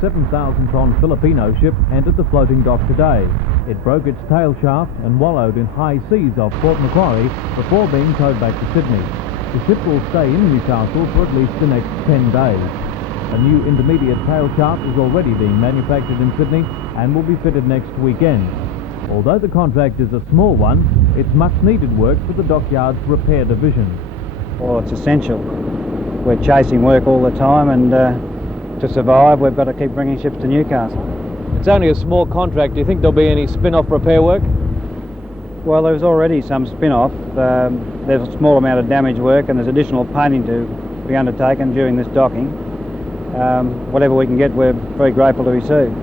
7,000-ton Filipino ship entered the floating dock today. It broke its tail shaft and wallowed in high seas off Port Macquarie before being towed back to Sydney. The ship will stay in Newcastle for at least the next 10 days. A new intermediate tail shaft is already being manufactured in Sydney and will be fitted next weekend. Although the contract is a small one, it's much needed work for the dockyard's repair division. Well, it's essential. We're chasing work all the time, and to survive we've got to keep bringing ships to Newcastle. It's only a small contract. Do you think there'll be any spin-off repair work? Well, there's already some spin-off. There's a small amount of damage work and there's additional painting to be undertaken during this docking. Whatever we can get, we're very grateful to receive.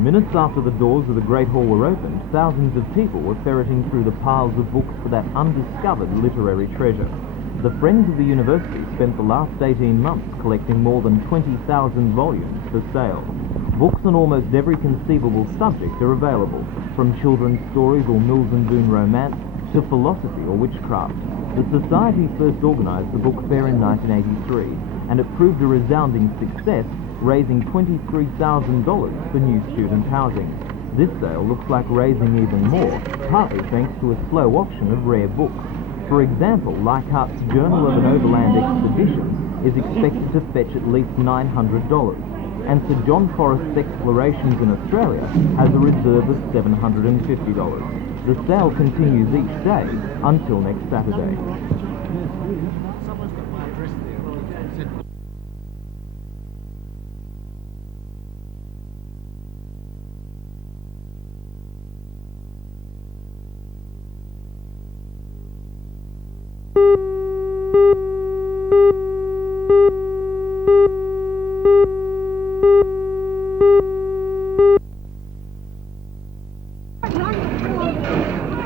Minutes after the doors of the Great Hall were opened, thousands of people were ferreting through the piles of books for that undiscovered literary treasure. The Friends of the University spent the last 18 months collecting more than 20,000 volumes for sale. Books on almost every conceivable subject are available, from children's stories or Mills and Boon romance to philosophy or witchcraft. The Society first organised the book fair in 1983, and it proved a resounding success, raising $23,000 for new student housing. This sale looks like raising even more, partly thanks to a slow auction of rare books. For example, Leichhardt's Journal of an Overland Expedition is expected to fetch at least $900, and Sir John Forrest's Explorations in Australia has a reserve of $750. The sale continues each day until next Saturday.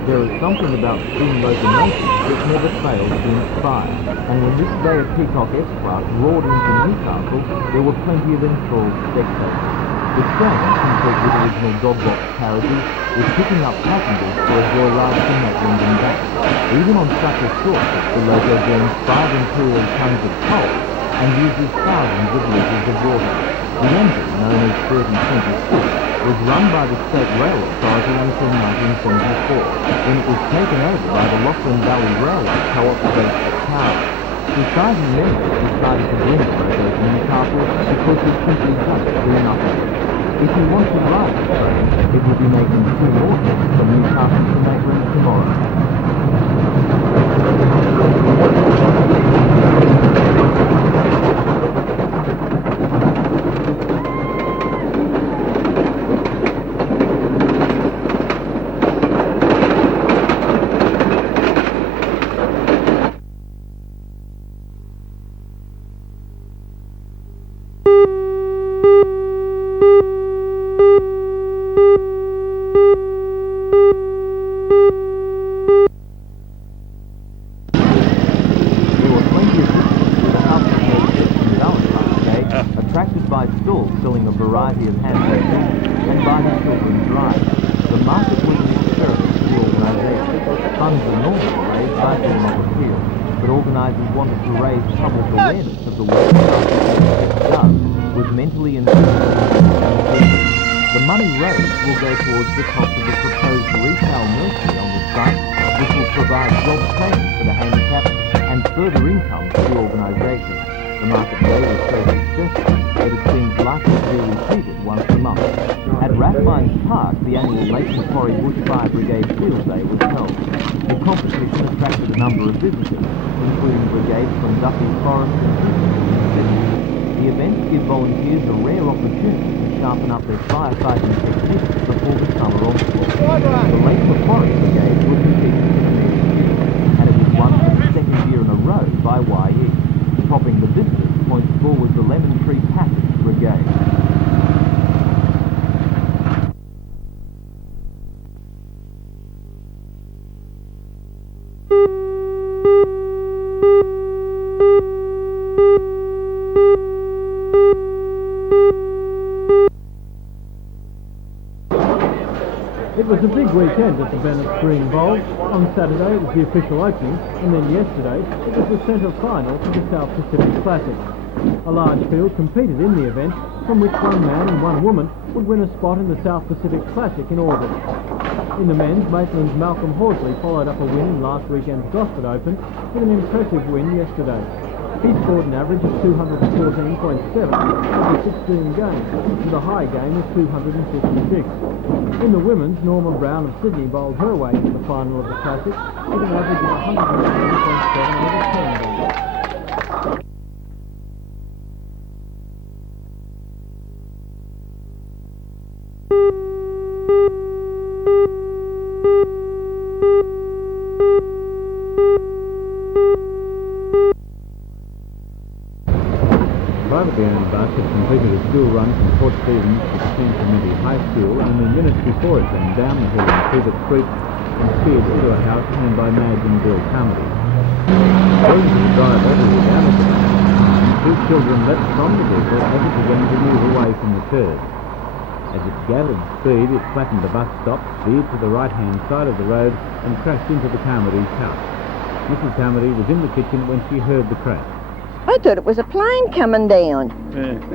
There is something about steam locomotives that never fails to inspire, and when this day of Peacock S-Class roared into Newcastle, there were plenty of enthralled spectators. The train, complete with original dog-box carriages, was picking up passengers for a joyride to Maitland and back. Even on such a short trip, the loco burns 5 imperial tons of coal and uses thousands of litres of water. The engine, known as 3026, was run by the State Rail Authority until 1974, when it was taken over by the Lachlan Valley Railway Co-op based at Power. Society members decided to bring the loco to Newcastle because there's simply just enough of it. If you want to ride the train, it will be making 2 more trips from Newcastle to Maitland tomorrow. Attracted by stalls selling a variety of handmade goods and by the children's rides. The market was an experiment for the organisation. Funds were normally raised by film of appeal, but organisers wanted to raise public awareness of the work that does with mentally and physically. The money raised will go towards the cost of the proposed retail nursery on the site, which will provide job training for the handicapped and further income for the organisation. The market day was so successful that it seems likely to be repeated once a month. At Rathmines Park, the annual Lake Macquarie Bushfire Brigade Field Day was held. The competition attracted a number of visitors, including brigades from Duffy Forest and Brisbane. The events give volunteers a rare opportunity to sharpen up their firefighting techniques before the summer onslaught. The Lake Macquarie Brigade were competing for the next year, and it was won for the 2nd year in a row by YE. Topping the visitors' point score was the Lemon Tree Passage Brigade. weekend at the Bennett Green Bowl. On Saturday it was the official opening, and then yesterday it was the centre final for the South Pacific Classic. A large field competed in the event, from which one man and one woman would win a spot in the South Pacific Classic in August. In the men's, Maitland's Malcolm Horsley followed up a win in last weekend's Gosford Open with an impressive win yesterday. He scored an average of 214.7 over 16 games, with a high game of 256. In the women's, Norma Brown of Sydney bowled her way into the final of the Classic with an average of 111.7 over 10 games. Privately owned bus had completed a school run from Port Stephens to the St. Clemente High School only minutes before it came down the hill in Freebert Street and steered into a house owned by Madge and Bill Carmody. According to the driver who was down at the time, two children leapt from the vehicle as it began to move away from the curb. As it gathered speed, it flattened the bus stop, veered to the right-hand side of the road and crashed into the Carmody's house. Mrs. Carmody was in the kitchen when she heard the crash. I thought it was a plane coming down.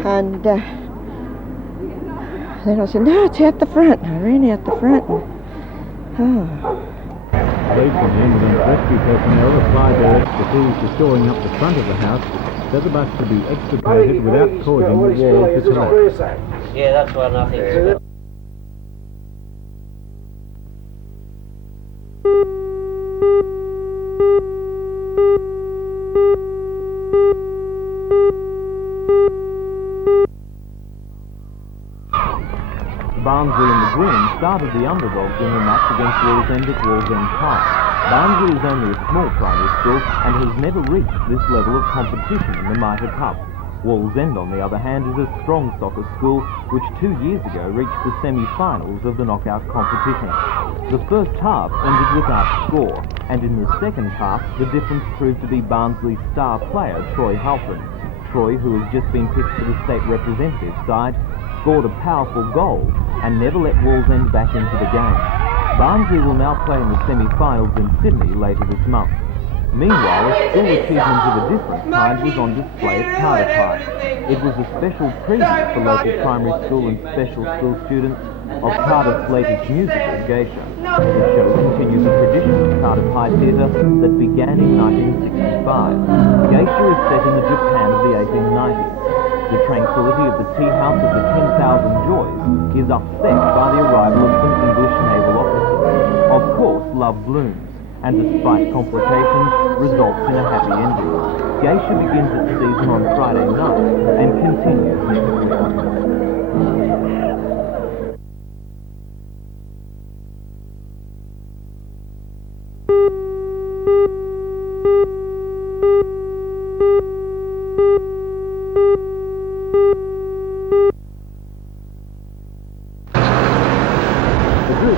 And then I said, no, it's at the front. I ran out the front. And, Police and ambulance rescue personnel applied their expertise to shoring up the front of the house so the bus could be extricated without causing the walls to collapse. Yeah, that's what I think. Barnsley and the Green started the underdogs in the match against Wallsend at Wallsend Park. Barnsley is only a small primary school and has never reached this level of competition in the Mitre Cup. Wallsend, on the other hand, is a strong soccer school which 2 years ago reached the semi-finals of the knockout competition. The first half ended without score, and in the second half the difference proved to be Barnsley's star player Troy Halpern. Troy, who has just been picked for the state representative side, scored a powerful goal and never let Wallsend back into the game. Barnsley will now play in the semi-finals in Sydney later this month. Meanwhile, a school achievement of a different kind was on display at Cardiff High. It was a special treatment for local primary school and special school students of Cardiff's latest musical, Geisha. The show continues a tradition of Cardiff High Theatre that began in 1965. Geisha is set in the Japan of the 1890s. The tranquility of the tea house of the 10,000 Joys is upset by the arrival of some English naval officers. Of course, love blooms, and despite complications, results in a happy ending. Geisha begins its season on Friday night and continues next week.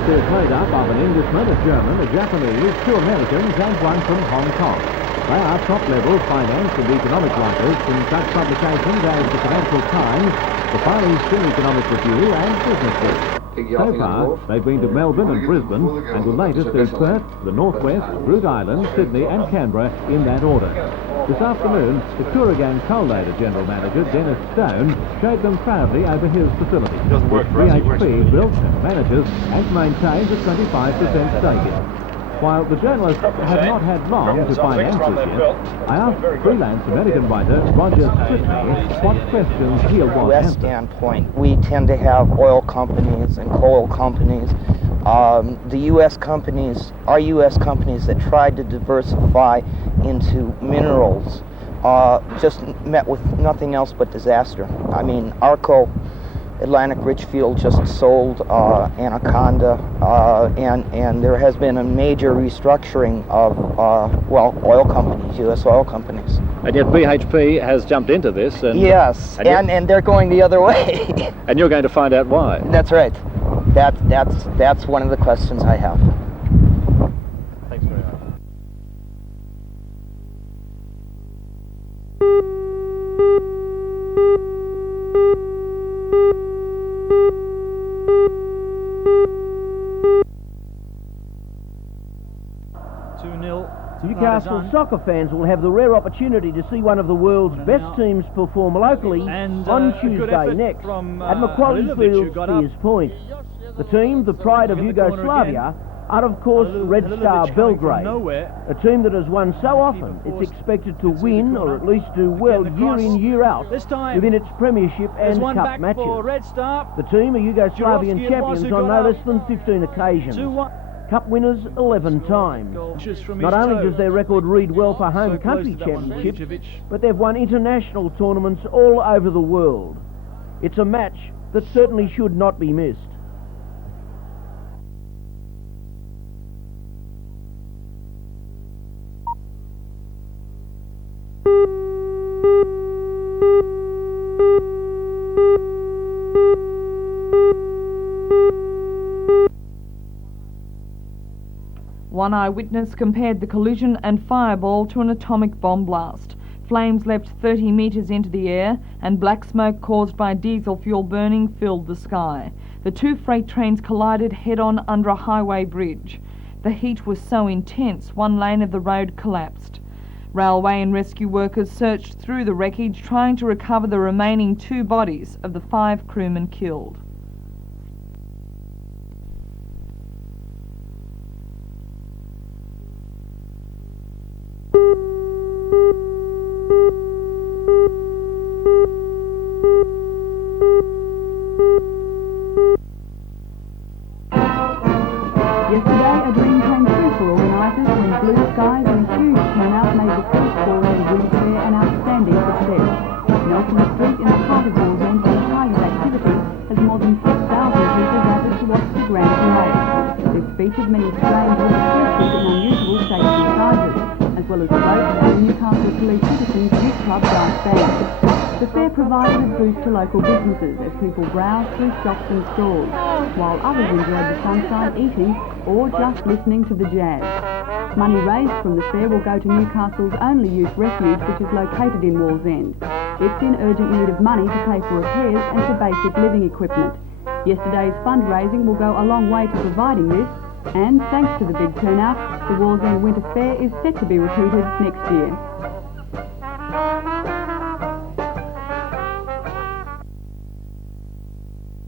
Is made up of an Englishman, a German, a Japanese, 2 Americans and 1 from Hong Kong. They are top-level finance and economic writers from such publications as the Financial Times, the Far Eastern Economic Review and Business Week. So far, they've been to Melbourne and Brisbane and will later see Perth, the Northwest, Root Island, Sydney and Canberra in that order. This afternoon, the Kooragang Coal Loader General Manager, Dennis Stone, showed them proudly over his facility, which BHP built and manages and maintains a 25% stake in. While the journalists have not had long to find answers yet, I asked freelance American writer Roger Stritney what questions he'll want answered. From the U.S. standpoint, we tend to have oil companies and coal companies. The U.S. companies, our U.S. companies that tried to diversify into minerals just met with nothing else but disaster. I mean, Arco, Atlantic Richfield just sold Anaconda, and there has been a major restructuring of, well, oil companies, U.S. oil companies. And yet BHP has jumped into this. And, yes, and they're going the other way. And you're going to find out why. That's right. That's one of the questions I have. Thanks very much. 1-0. Newcastle soccer fans will have the rare opportunity to see one of the world's best teams perform locally on Tuesday next at Macquarie Field, Spears Point. The team, the pride of Yugoslavia, are of course Red Star Belgrade, a team that has won so often it's expected to win or at least do well year in, year out within its premiership and cup matches. The team are Yugoslavian champions on no less than 15 occasions. Cup winners 11 times. Not only does their record read well for home country championships, but they've won international tournaments all over the world. It's a match that certainly should not be missed. One eyewitness compared the collision and fireball to an atomic bomb blast. Flames leapt 30 metres into the air and black smoke caused by diesel fuel burning filled the sky. The two freight trains collided head-on under a highway bridge. The heat was so intense, one lane of the road collapsed. Railway and rescue workers searched through the wreckage trying to recover the remaining 2 bodies of the 5 crewmen killed. Yesterday, a dream came true for organisers when blue skies and huge turnout made the first Wallsend Winter Fair an outstanding success. Nelson Street in the heart of Wallsend, where the highest activity, has more than 6,000 people gathered to watch the grand parade. This featured many strange, expressive and unusual shapes and sizes, as well as floats and the Newcastle Police Citizens Youth Club dance band. The fair provided a boost to local businesses as people browsed through shops and stalls, while others enjoyed the sunshine eating or just listening to the jazz. Money raised from the fair will go to Newcastle's only youth refuge, which is located in Wallsend. It's in urgent need of money to pay for repairs and for basic living equipment. Yesterday's fundraising will go a long way to providing this, and thanks to the big turnout, the Wallsend Winter Fair is set to be repeated next year.